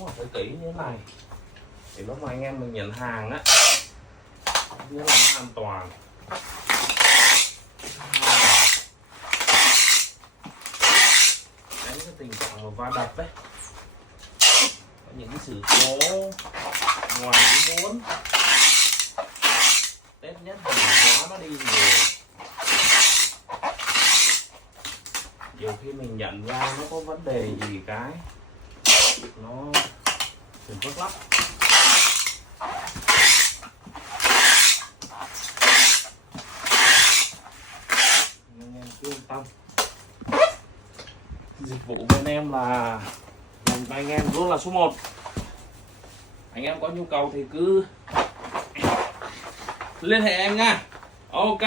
đóng phải kỹ như thế này thì lúc mà anh em mình nhận hàng á biết là nó an toàn. Tránh cái tình trạng mà va đập đấy, có những cái sự cố ngoài ý muốn. Tết nhất thì khóa nó đi nhiều khi mình nhận ra nó có vấn đề gì cái nó phiền phức lắm. Anh em cứ yên tâm, dịch vụ bên em là dành cho anh em luôn là số 1. Anh em có nhu cầu thì cứ liên hệ em nha. Ok.